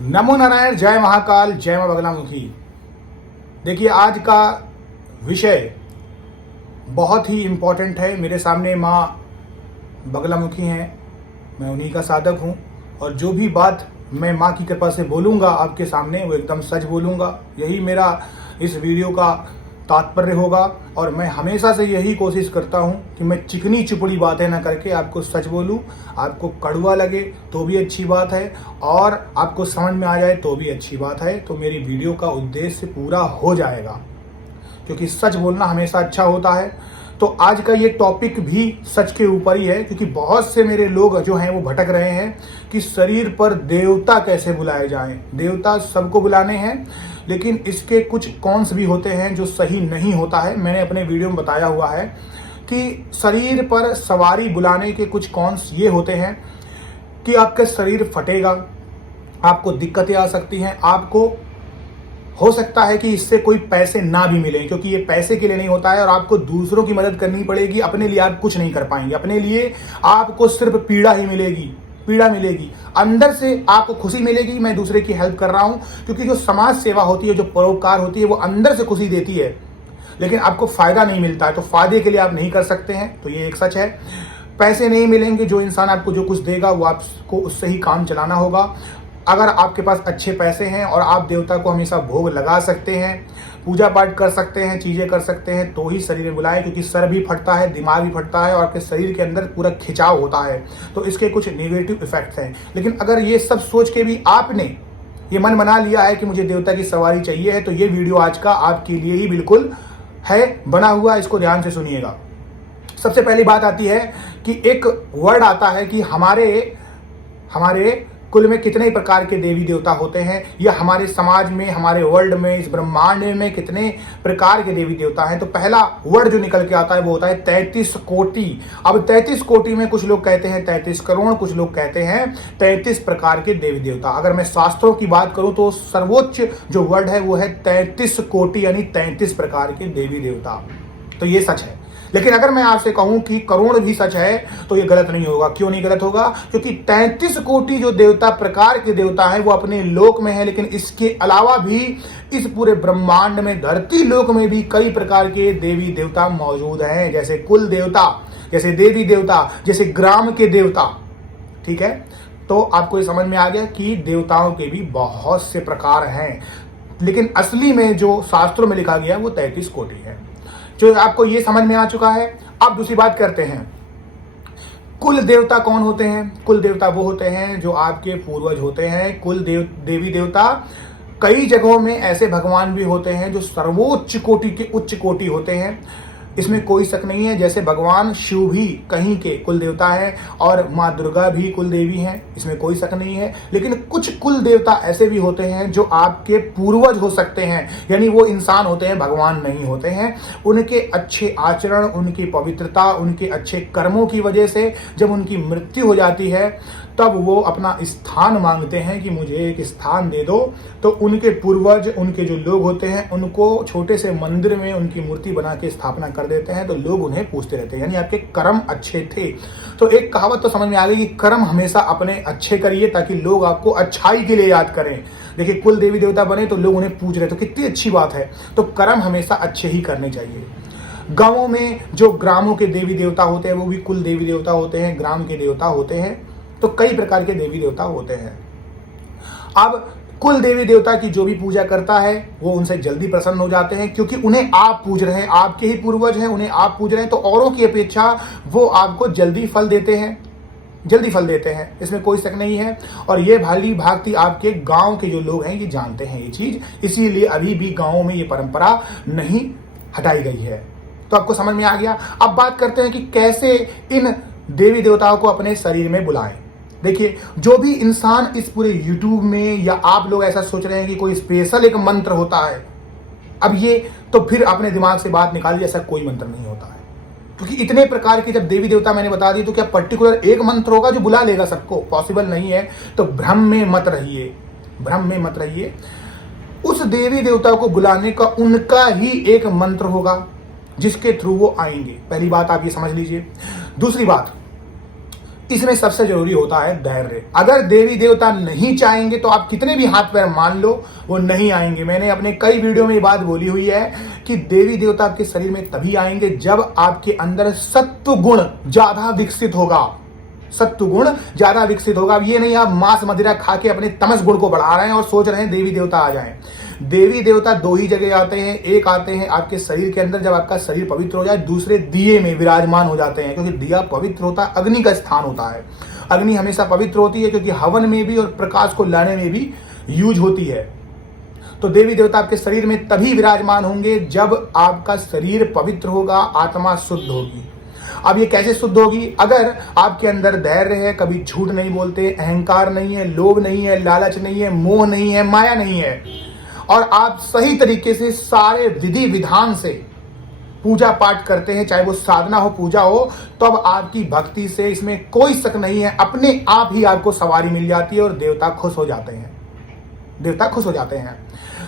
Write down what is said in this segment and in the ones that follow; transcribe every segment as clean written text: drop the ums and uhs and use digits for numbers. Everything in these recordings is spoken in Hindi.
नमो नारायण, जय महाकाल, जय मां बगलामुखी। देखिए, आज का विषय बहुत ही इम्पोर्टेंट है। मेरे सामने मां बगलामुखी हैं, मैं उन्हीं का साधक हूं और जो भी बात मैं मां की कृपा से बोलूँगा आपके सामने वो एकदम सच बोलूँगा। यही मेरा इस वीडियो का तात्पर्य होगा और मैं हमेशा से यही कोशिश करता हूं कि मैं चिकनी चुपड़ी बातें ना करके आपको सच बोलूं। आपको कड़वा लगे तो भी अच्छी बात है और आपको समझ में आ जाए तो भी अच्छी बात है। तो मेरी वीडियो का उद्देश्य पूरा हो जाएगा, क्योंकि सच बोलना हमेशा अच्छा होता है। तो आज का ये टॉपिक भी सच के ऊपर ही है, क्योंकि बहुत से मेरे लोग जो हैं वो भटक रहे हैं कि शरीर पर देवता कैसे बुलाए जाएं। देवता सबको बुलाने हैं, लेकिन इसके कुछ कॉन्स भी होते हैं जो सही नहीं होता है। मैंने अपने वीडियो में बताया हुआ है कि शरीर पर सवारी बुलाने के कुछ कॉन्स ये होते हैं कि आपका शरीर फटेगा, आपको दिक्कतें आ सकती हैं, आपको हो सकता है कि इससे कोई पैसे ना भी मिले, क्योंकि ये पैसे के लिए नहीं होता है और आपको दूसरों की मदद करनी पड़ेगी। अपने लिए आप कुछ नहीं कर पाएंगे, अपने लिए आपको सिर्फ पीड़ा ही मिलेगी, पीड़ा मिलेगी। अंदर से आपको खुशी मिलेगी, मैं दूसरे की हेल्प कर रहा हूं, क्योंकि जो समाज सेवा होती है, जो परोपकार होती है, वो अंदर से खुशी देती है, लेकिन आपको फायदा नहीं मिलता है। तो फायदे के लिए आप नहीं कर सकते हैं, तो ये एक सच है। पैसे नहीं मिलेंगे, जो इंसान आपको जो कुछ देगा वो आपको उससे ही काम चलाना होगा। अगर आपके पास अच्छे पैसे हैं और आप देवता को हमेशा भोग लगा सकते हैं, पूजा पाठ कर सकते हैं, चीज़ें कर सकते हैं, तो ही शरीर में बुलाएं, क्योंकि सर भी फटता है, दिमाग भी फटता है और आपके शरीर के अंदर पूरा खिंचाव होता है। तो इसके कुछ नेगेटिव इफेक्ट्स हैं। लेकिन अगर ये सब सोच के भी आपने ये मन बना लिया है कि मुझे देवता की सवारी चाहिए है, तो ये वीडियो आज का आपके लिए ही बिल्कुल है बना हुआ। इसको ध्यान से सुनिएगा। सबसे पहली बात आती है कि एक वर्ड आता है कि हमारे कुल में कितने प्रकार के देवी देवता होते हैं, या हमारे समाज में, हमारे वर्ल्ड में, इस ब्रह्मांड में कितने प्रकार के देवी देवता हैं। तो पहला वर्ड जो निकल के आता है वो होता है 33 कोटि। अब 33 कोटि में कुछ लोग कहते हैं 33 करोड़, कुछ लोग कहते हैं 33 प्रकार के देवी देवता। अगर मैं शास्त्रों की बात करूं तो सर्वोच्च जो वर्ड है वो है 33 कोटि, यानी 33 प्रकार के देवी देवता। तो ये सच है। लेकिन अगर मैं आपसे कहूं कि करोड़ भी सच है तो ये गलत नहीं होगा। क्यों नहीं गलत होगा? क्योंकि 33 कोटि जो देवता प्रकार के देवता हैं वो अपने लोक में है, लेकिन इसके अलावा भी इस पूरे ब्रह्मांड में, धरती लोक में भी कई प्रकार के देवी देवता मौजूद हैं, जैसे कुल देवता, जैसे देवी देवता, जैसे ग्राम के देवता। ठीक है, तो आपको ये समझ में आ गया कि देवताओं के भी बहुत से प्रकार हैं, लेकिन असली में जो शास्त्रों में लिखा गया वो 33 कोटि है। जो आपको ये समझ में आ चुका है। अब दूसरी बात करते हैं, कुल देवता कौन होते हैं? कुल देवता वो होते हैं जो आपके पूर्वज होते हैं। कुल देवी देवता, कई जगहों में ऐसे भगवान भी होते हैं जो सर्वोच्च कोटि के उच्च कोटि होते हैं, इसमें कोई शक नहीं है। जैसे भगवान शिव भी कहीं के कुल देवता है और माँ दुर्गा भी कुल देवी हैं, इसमें कोई शक नहीं है। लेकिन कुछ कुल देवता ऐसे भी होते हैं जो आपके पूर्वज हो सकते हैं, यानी वो इंसान होते हैं, भगवान नहीं होते हैं। उनके अच्छे आचरण, उनकी पवित्रता, उनके अच्छे कर्मों की वजह से जब उनकी मृत्यु हो जाती है तब वो अपना स्थान मांगते हैं कि मुझे एक स्थान दे दो। तो उनके पूर्वज, उनके जो लोग होते हैं, उनको छोटे से मंदिर में उनकी मूर्ति बना के स्थापना कर देते हैं। तो लोग उन्हें पूछते रहते हैं, यानी आपके कर्म अच्छे थे। तो एक कहावत तो समझ में आ गई कि कर्म हमेशा अपने अच्छे करिए ताकि लोग आपको अच्छाई के लिए याद करें। देखिए, कुल देवी देवता बने तो लोग उन्हें पूछ रहे, तो कितनी अच्छी बात है। तो कर्म हमेशा अच्छे ही करने चाहिए। गाँवों में जो ग्रामों के देवी देवता होते हैं वो भी कुल देवी देवता होते हैं, ग्राम के देवता होते हैं। तो कई प्रकार के देवी देवता होते हैं। अब कुल देवी देवता की जो भी पूजा करता है वो उनसे जल्दी प्रसन्न हो जाते हैं, क्योंकि उन्हें आप पूज रहे हैं, आपके ही पूर्वज हैं, उन्हें आप पूज रहे हैं। तो औरों की अपेक्षा वो आपको जल्दी फल देते हैं, जल्दी फल देते हैं, इसमें कोई शक नहीं है। और ये भाली भांति आपके गांव के जो लोग हैं ये जानते हैं ये चीज, इसीलिए अभी भी गांवों में ये परंपरा नहीं हटाई गई है। तो आपको समझ में आ गया। अब बात करते हैं कि कैसे इन देवी देवताओं को अपने शरीर में बुलाएं। देखिए, जो भी इंसान इस पूरे YouTube में, या आप लोग ऐसा सोच रहे हैं कि कोई स्पेशल एक मंत्र होता है, अब ये तो फिर अपने दिमाग से बात निकालिए, ऐसा कोई मंत्र नहीं होता है। क्योंकि इतने प्रकार के जब देवी देवता मैंने बता दी, तो क्या पर्टिकुलर एक मंत्र होगा जो बुला लेगा सबको? पॉसिबल नहीं है। तो भ्रम में मत रहिए, भ्रम में मत रहिए। उस देवी देवता को बुलाने का उनका ही एक मंत्र होगा जिसके थ्रू वो आएंगे। पहली बात आप ये समझ लीजिए। दूसरी बात, इसमें सबसे जरूरी होता है धैर्य। अगर देवी देवता नहीं चाहेंगे तो आप कितने भी हाथ पैर मान लो, वो नहीं आएंगे। मैंने अपने कई वीडियो में ये बात बोली हुई है कि देवी देवता आपके शरीर में तभी आएंगे जब आपके अंदर सत्व गुण ज्यादा विकसित होगा। सत्व गुण ज्यादा विकसित होगा। अब ये नहीं आप मांस मदिरा खा के अपने तमस गुण को बढ़ा रहे हैं और सोच रहे हैं देवी देवता आ जाएं। देवी देवता दो ही जगह आते हैं। एक आते हैं आपके शरीर के अंदर, जब आपका शरीर पवित्र हो जाए। दूसरे दिए में विराजमान हो जाते हैं, क्योंकि दिया पवित्र होता है, अग्नि का स्थान होता है। अग्नि हमेशा पवित्र होती है, क्योंकि हवन में भी और प्रकाश को लाने में भी यूज होती है। तो देवी देवता आपके शरीर में तभी विराजमान होंगे जब आपका शरीर पवित्र होगा, आत्मा शुद्ध होगी। अब ये कैसे शुद्ध होगी? अगर आपके अंदर धैर्य है, कभी झूठ नहीं बोलते, अहंकार नहीं है, लोभ नहीं है, लालच नहीं है, मोह नहीं है, माया नहीं है, और आप सही तरीके से सारे विधि विधान से पूजा पाठ करते हैं, चाहे वो साधना हो, पूजा हो, तो अब आपकी भक्ति से इसमें कोई शक नहीं है, अपने आप ही आपको सवारी मिल जाती है और देवता खुश हो जाते हैं। देवता खुश हो जाते हैं।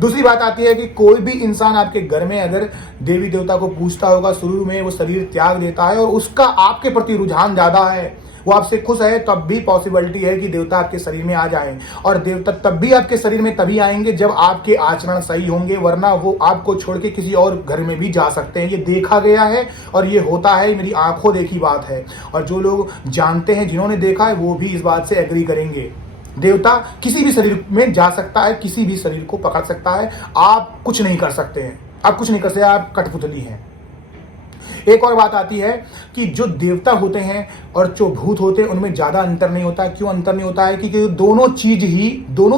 दूसरी बात आती है कि कोई भी इंसान आपके घर में अगर देवी देवता को पूजता होगा, शुरू में वो शरीर त्याग देता है और उसका आपके प्रति रुझान ज्यादा है, वो आपसे खुश है, तब भी पॉसिबिलिटी है कि देवता आपके शरीर में आ जाए। और देवता तब भी आपके शरीर में तभी आएंगे जब आपके आचरण सही होंगे, वरना वो आपको छोड़ के किसी और घर में भी जा सकते हैं। ये देखा गया है और ये होता है, मेरी आंखों देखी बात है। और जो लोग जानते हैं, जिन्होंने देखा है, वो भी इस बात से एग्री करेंगे। देवता किसी भी शरीर में जा सकता है, किसी भी शरीर को पकड़ सकता है, आप कुछ नहीं कर सकते हैं। आप कुछ नहीं कर सकते, आप कठपुतली हैं। एक और बात आती है कि जो देवता होते हैं और जो भूत होते हैं, उनमें ज्यादा अंतर नहीं होता। क्यों अंतर नहीं होता है? क्योंकि दोनों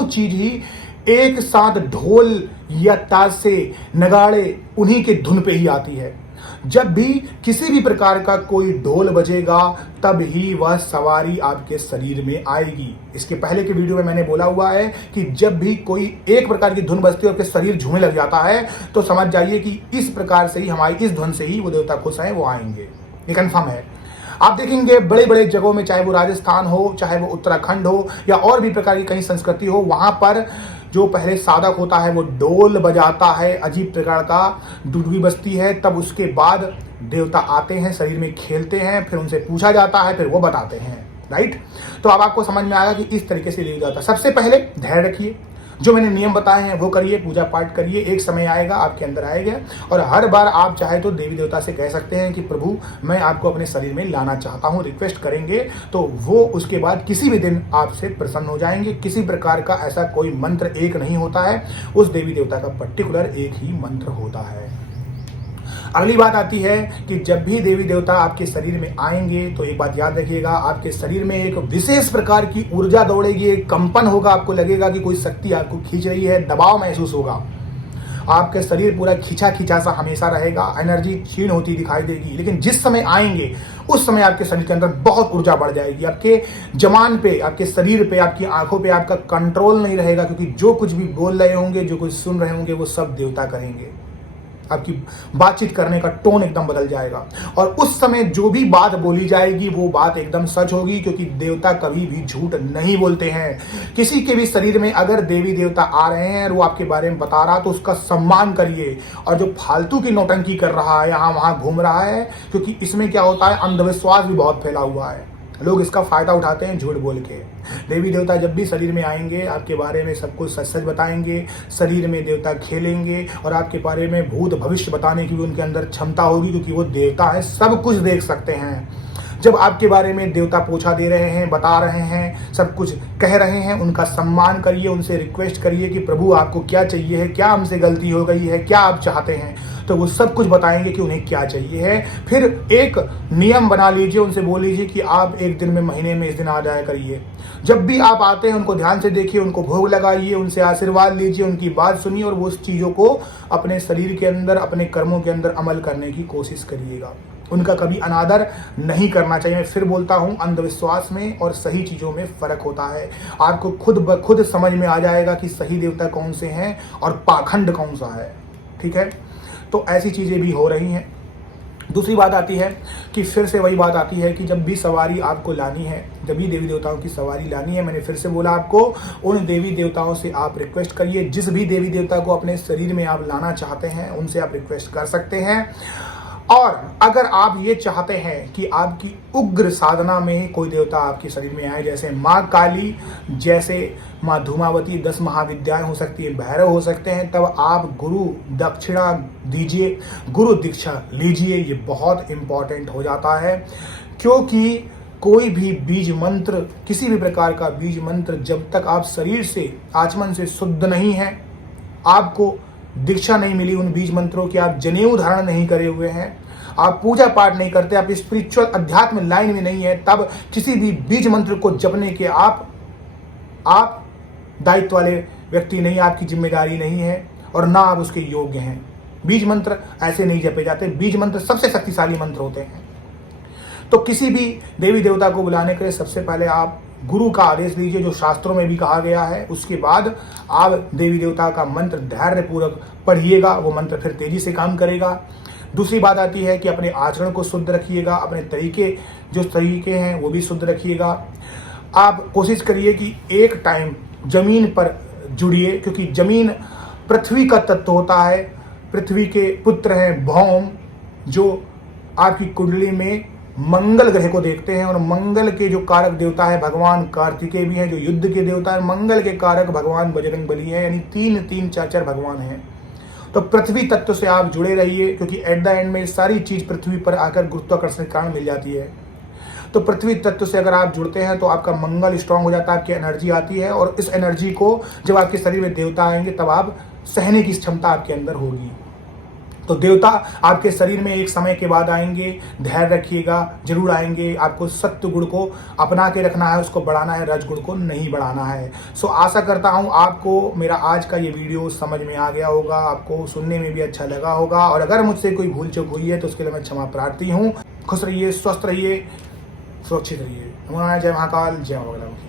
चीज ही एक साथ ढोल या ताशे, नगाड़े, उन्हीं के धुन पे ही आती है। जब भी किसी भी प्रकार का कोई ढोल बजेगा, तब ही वह सवारी आपके शरीर में आएगी। इसके पहले के वीडियो में मैंने बोला हुआ है कि जब भी कोई एक प्रकार की धुन बजती है और आपके शरीर झूमने लग जाता है, तो समझ जाइए कि इस प्रकार से ही, हमारी इस धुन से ही वो देवता खुश है, वो आएंगे। ये कंफर्म है। आप देखेंगे बड़े बड़े जगहों में, चाहे वो राजस्थान हो, चाहे वो उत्तराखंड हो, या और भी प्रकार की कई संस्कृति हो, वहां पर जो पहले साधक होता है वो डोल बजाता है, अजीब प्रकार का डुडुगी बजती है, तब उसके बाद देवता आते हैं, शरीर में खेलते हैं, फिर उनसे पूछा जाता है, फिर वो बताते हैं। राइट? तो अब आपको समझ में आएगा कि इस तरीके से लिया जाता है। सबसे पहले धैर्य रखिए, जो मैंने नियम बताए हैं वो करिए, पूजा पाठ करिए। एक समय आएगा आपके अंदर आएगा, और हर बार आप चाहे तो देवी देवता से कह सकते हैं कि प्रभु मैं आपको अपने शरीर में लाना चाहता हूँ, रिक्वेस्ट करेंगे, तो वो उसके बाद किसी भी दिन आपसे प्रसन्न हो जाएंगे। किसी प्रकार का ऐसा कोई मंत्र एक नहीं होता है, उस देवी देवता का पर्टिकुलर एक ही मंत्र होता है। अगली बात आती है कि जब भी देवी देवता आपके शरीर में आएंगे, तो एक बात याद रखिएगा, आपके शरीर में एक विशेष प्रकार की ऊर्जा दौड़ेगी, एक कंपन होगा, आपको लगेगा कि कोई शक्ति आपको खींच रही है, दबाव महसूस होगा। आपका शरीर पूरा खिंचा खिंचा सा हमेशा रहेगा, एनर्जी क्षीण होती दिखाई देगी। लेकिन जिस समय आएंगे, उस समय आपके शरीर के अंदर बहुत ऊर्जा बढ़ जाएगी। आपके जमान पे, आपके शरीर पे, आपकी आंखों पे आपका कंट्रोल नहीं रहेगा, क्योंकि जो कुछ भी बोल रहे होंगे, जो कुछ सुन रहे होंगे, वो सब देवता करेंगे। आपकी बातचीत करने का टोन एकदम बदल जाएगा, और उस समय जो भी बात बोली जाएगी वो बात एकदम सच होगी, क्योंकि देवता कभी भी झूठ नहीं बोलते हैं। किसी के भी शरीर में अगर देवी देवता आ रहे हैं और वो आपके बारे में बता रहा, तो उसका सम्मान करिए। और जो फालतू की नौटंकी कर रहा है, यहाँ वहाँ घूम रहा है, क्योंकि इसमें क्या होता है, अंधविश्वास भी बहुत फैला हुआ है, लोग इसका फायदा उठाते हैं झूठ बोल के। देवी देवता जब भी शरीर में आएंगे, आपके बारे में सब कुछ सच सच बताएंगे। शरीर में देवता खेलेंगे और आपके बारे में भूत भविष्य बताने की भी उनके अंदर क्षमता होगी, क्योंकि वो देवता है, सब कुछ देख सकते हैं। जब आपके बारे में देवता पोछा दे रहे हैं, बता रहे हैं, सब कुछ कह रहे हैं, उनका सम्मान करिए, उनसे रिक्वेस्ट करिए कि प्रभु आपको क्या चाहिए है, क्या हमसे गलती हो गई है, क्या आप चाहते हैं, तो वो सब कुछ बताएंगे कि उन्हें क्या चाहिए है। फिर एक नियम बना लीजिए, उनसे बोल लीजिए कि आप एक दिन में, महीने में इस दिन आ जाया करिए। जब भी आप आते हैं, उनको ध्यान से देखिए, उनको भोग लगाइए, उनसे आशीर्वाद लीजिए, उनकी बात सुनिए, और वो उस चीज़ों को अपने शरीर के अंदर, अपने कर्मों के अंदर अमल करने की कोशिश करिएगा। उनका कभी अनादर नहीं करना चाहिए। मैं फिर बोलता हूँ, अंधविश्वास में और सही चीज़ों में फ़र्क होता है। आपको खुद ब खुद समझ में आ जाएगा कि सही देवता कौन से हैं और पाखंड कौन सा है। ठीक है? तो ऐसी चीज़ें भी हो रही हैं। दूसरी बात आती है कि फिर से वही बात आती है कि जब भी सवारी आपको लानी है, जब भी देवी देवताओं की सवारी लानी है, मैंने फिर से बोला आपको, उन देवी देवताओं से आप रिक्वेस्ट करिए। जिस भी देवी देवता को अपने शरीर में आप लाना चाहते हैं, उनसे आप रिक्वेस्ट कर सकते हैं। और अगर आप ये चाहते हैं कि आपकी उग्र साधना में कोई देवता आपके शरीर में आए, जैसे माँ काली, जैसे माँ धूमावती, 10 महाविद्याएं हो सकती है, भैरव हो सकते हैं, तब आप गुरु दक्षिणा दीजिए, गुरु दीक्षा लीजिए। ये बहुत इंपॉर्टेंट हो जाता है, क्योंकि कोई भी बीज मंत्र, किसी भी प्रकार का बीज मंत्र, जब तक आप शरीर से, आचमन से शुद्ध नहीं है, आपको दीक्षा नहीं मिली उन बीज मंत्रों की, आप जनेऊ धारण नहीं करे हुए हैं, आप पूजा पाठ नहीं करते, आप स्पिरिचुअल अध्यात्म लाइन में नहीं है, तब किसी भी बीज मंत्र को जपने के आप दायित्व वाले व्यक्ति नहीं, आपकी जिम्मेदारी नहीं है और ना आप उसके योग्य हैं। बीज मंत्र ऐसे नहीं जपे जाते। बीज मंत्र सबसे शक्तिशाली मंत्र होते हैं। तो किसी भी देवी देवता को बुलाने के लिए सबसे पहले आप गुरु का आदेश लीजिए, जो शास्त्रों में भी कहा गया है। उसके बाद आप देवी देवता का मंत्र धैर्यपूर्वक पढ़िएगा, वो मंत्र फिर तेजी से काम करेगा। दूसरी बात आती है कि अपने आचरण को शुद्ध रखिएगा, अपने जो तरीके हैं वो भी शुद्ध रखिएगा। आप कोशिश करिए कि एक टाइम जमीन पर जुड़िए, क्योंकि जमीन पृथ्वी का तत्व होता है। पृथ्वी के पुत्र हैं भौम, जो आपकी कुंडली में मंगल ग्रह को देखते हैं, और मंगल के जो कारक देवता है भगवान कार्तिकेय भी हैं, जो युद्ध के देवता है। मंगल के कारक भगवान बजरंगबली हैं, यानी 3 4 भगवान हैं। तो पृथ्वी तत्व से आप जुड़े रहिए, क्योंकि एट द एंड में सारी चीज पृथ्वी पर आकर गुरुत्वाकर्षण के कारण मिल जाती है। तो पृथ्वी तत्व से अगर आप जुड़ते हैं तो आपका मंगल स्ट्रांग हो जाता है, आपकी एनर्जी आती है, और इस एनर्जी को जब आपके शरीर में देवता आएंगे तब आप सहने की क्षमता आपके अंदर होगी। तो देवता आपके शरीर में एक समय के बाद आएंगे, धैर्य रखिएगा, जरूर आएंगे। आपको सत्य गुण को अपना के रखना है, उसको बढ़ाना है, रजगुण को नहीं बढ़ाना है। सो आशा करता हूं आपको मेरा आज का ये वीडियो समझ में आ गया होगा, आपको सुनने में भी अच्छा लगा होगा, और अगर मुझसे कोई भूल चूक हुई है तो उसके लिए मैं क्षमा प्रार्थी हूँ। खुश रहिए, स्वस्थ रहिए, सुरक्षित रहिए। जय महाकाल, जय मां बगलामुखी।